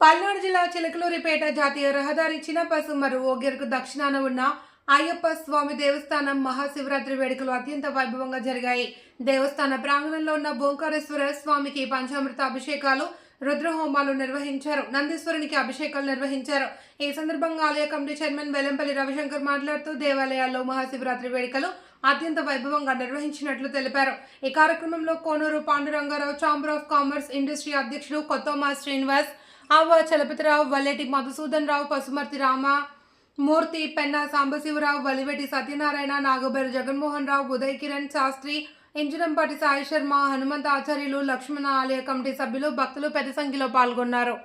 పల్నాడు జిల్లా చిలకలూరిపేట జాతీయ రహదారి చిన్నపసు మరియు ఓగేరుకు దక్షిణాన ఉన్న అయ్యప్ప స్వామి దేవస్థానం మహాశివరాత్రి వేడుకలు అత్యంత వైభవంగా జరిగాయి. దేవస్థాన ప్రాంగణంలో ఉన్న ఓంకారేశ్వర స్వామికి పంచామృత అభిషేకాలు, రుద్రహోమాలు నిర్వహించారు. నందీశ్వరునికి అభిషేకాలు నిర్వహించారు. ఈ సందర్భంగా ఆలయ కమిటీ చైర్మన్ వెల్లంపల్లి రవిశంకర్ మాట్లాడుతూ దేవాలయాల్లో మహాశివరాత్రి వేడుకలు అత్యంత వైభవంగా నిర్వహించినట్లు తెలిపారు. ఈ కార్యక్రమంలో Konuru Panduranga Rao, chamber of commerce industry అధ్యక్షుడు కొత్తోమా శ్రీనివాస్, ఆవ చలపతిరావు, వల్లెటి మధుసూదన్ రావు, పసుమర్తి రామమూర్తి, పెన్నా సాంబశివరావు, వలివెటి సత్యనారాయణ, నాగబేరు జగన్మోహన్ రావు, ఉదయ్ కిరణ్ శాస్త్రి, ఇంజనంపాటి సాయి శర్మ, హనుమంత ఆచార్యులు, లక్ష్మణ ఆలయ కమిటీ సభ్యులు, భక్తులు పెద్ద సంఖ్యలో పాల్గొన్నారు.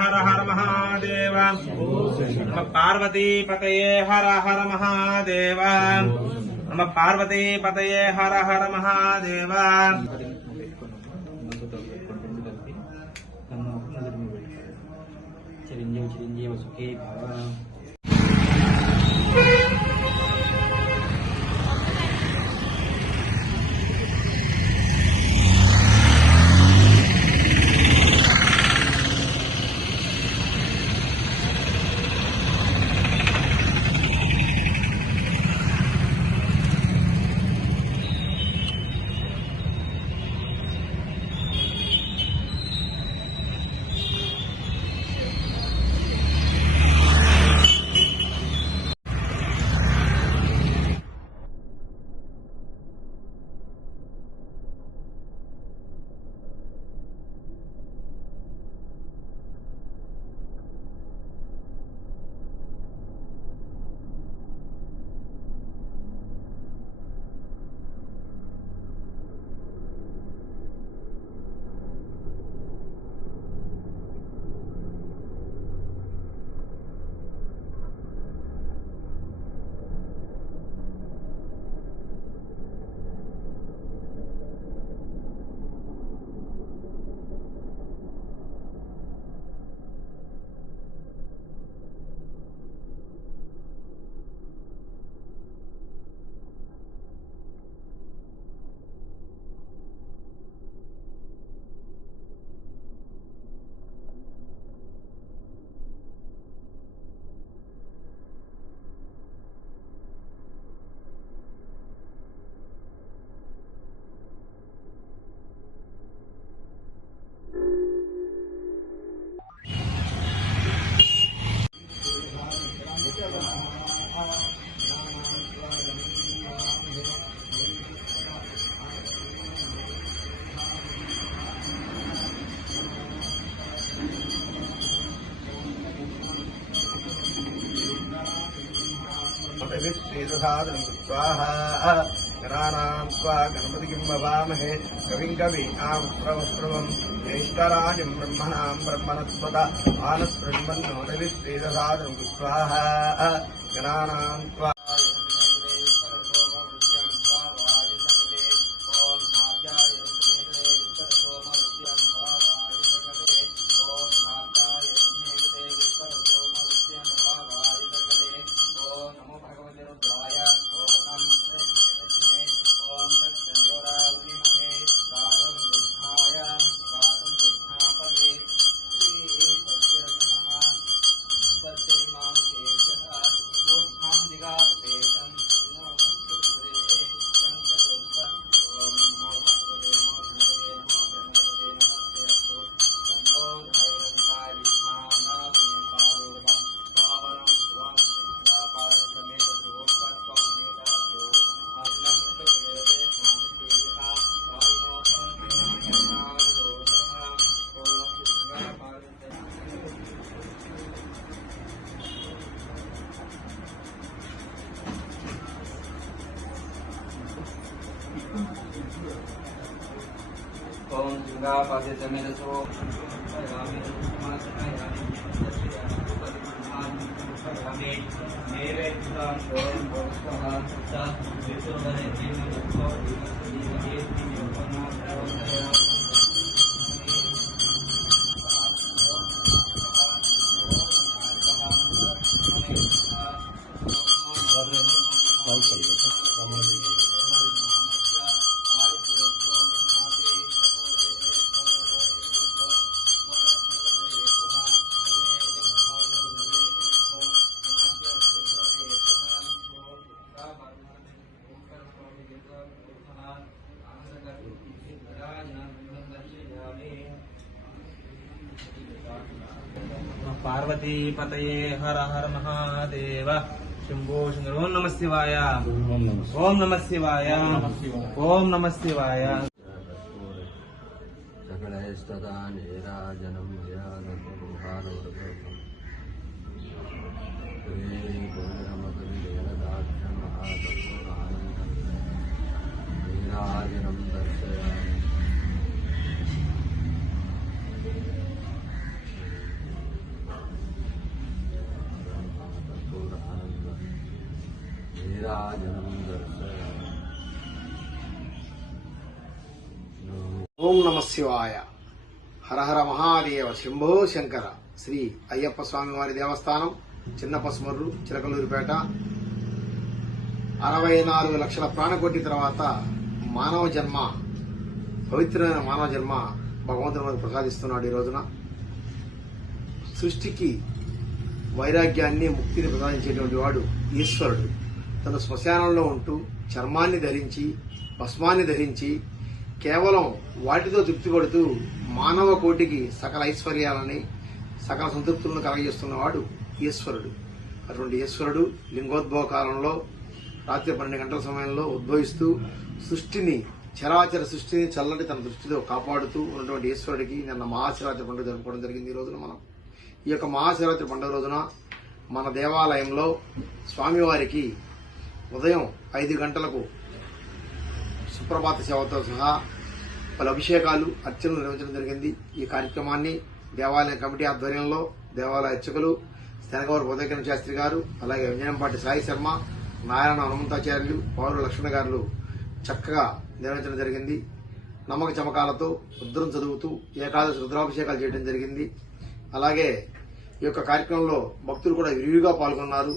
हर हर महादेव पार्वती पतये हर हर महादेव नम पार्वती पतये हर हर महादेव चिरंजीव चिरंजीव सुखी भव। गणपतिं भवामहे कविं कवीनां प्रवस्त्रवं ज्येष्ठराजं ब्रह्मणां ब्रह्मणस्पत आनस्पृण्वन्नोदविश्वेदसादं स्वाहा गणानां त्वा ఓం గంగాపతి సమిరసో పార్వతీ పతయే హర హర మహాదేవ శంభో శంకర. ఓం నమ శివాయ. ఓం నమ శివాయ. ఓం నమ శివాయ. సకలైస్తదా నీరాజనం నీరాజనం దర్శయామి. నీరాజనం దర్శయామి. ఓం నమ శివాయ. హర హర మహాదేవ శంభో శంకర. శ్రీ అయ్యప్ప స్వామి వారి దేవస్థానం చిన్న పసుమర్రు చిలకలూరిపేట. 64 లక్షల ప్రాణకోటి తర్వాత మానవ జన్మ, పవిత్రమైన మానవ జన్మ భగవంతుడు మనకు ప్రసాదిస్తున్నాడు. ఈ రోజున సృష్టికి వైరాగ్యాన్ని, ముక్తిని ప్రసాదించేటువంటి వాడు ఈశ్వరుడు. తను శ్మశానంలో ఉంటూ చర్మాన్ని ధరించి, భస్మాన్ని ధరించి కేవలం వాటితో తృప్తి పడుతూ మానవ కోటికి సకల ఐశ్వర్యాలని, సకల సంతృప్తులను కలగజేస్తున్నవాడు ఈశ్వరుడు. అటువంటి ఈశ్వరుడు లింగోద్భవ కాలంలో రాత్రి 12 గంటల సమయంలో ఉద్భవిస్తూ సృష్టిని, చరాచర సృష్టిని చల్లటి తన దృష్టితో కాపాడుతూ ఉన్నటువంటి ఈశ్వరుడికి నిన్న మహాశివరాత్రి పండుగ జరుపుకోవడం జరిగింది. ఈ రోజున మనం ఈ యొక్క మహాశివరాత్రి పండుగ రోజున మన దేవాలయంలో స్వామివారికి ఉదయం 5 గంటలకు సుప్రభాత సేవతో సహా పలు అభిషేకాలు, అర్చనలు నిర్వహించడం జరిగింది. ఈ కార్యక్రమాన్ని దేవాలయ కమిటీ ఆధ్వర్యంలో దేవాలయ అర్చకులు శనగవరపు ఉదయకిరణ శాస్త్రి గారు, అలాగే విజయంపాటి సాయి శర్మ, నారాయణ హనుమంతాచార్యులు, పౌరు లక్ష్మణ గారు చక్కగా నిర్వహించడం జరిగింది. నమ్మక చమకాలతో రుద్రం చదువుతూ ఏకాదశి రుద్రాభిషేకాలు చేయడం జరిగింది. అలాగే ఈ యొక్క కార్యక్రమంలో భక్తులు కూడా విరివిగా పాల్గొన్నారు.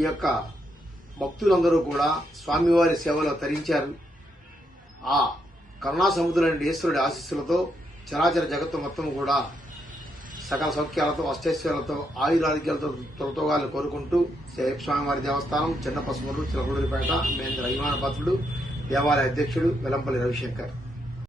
ఈ యొక్క భక్తులందరూ కూడా స్వామివారి సేవలో తరించారు. ఆ కరుణా సముద్రులైన ఈశ్వరుడి ఆశీస్సులతో చరాచర జగత్తు మొత్తం కూడా సకల సౌఖ్యాలతో, అష్టైశ్వర్యాలతో, ఆయురారోగ్యాలతో తొలతోగాలని కోరుకుంటూ అయ్యప్ప స్వామివారి దేవస్థానం చిన్న పసుమూరు చిలకలూరిపేట మేంద్ర అభిమాన పాత్రుడు, దేవాలయ అధ్యక్షుడు వెల్లంపల్లి రవిశంకర్.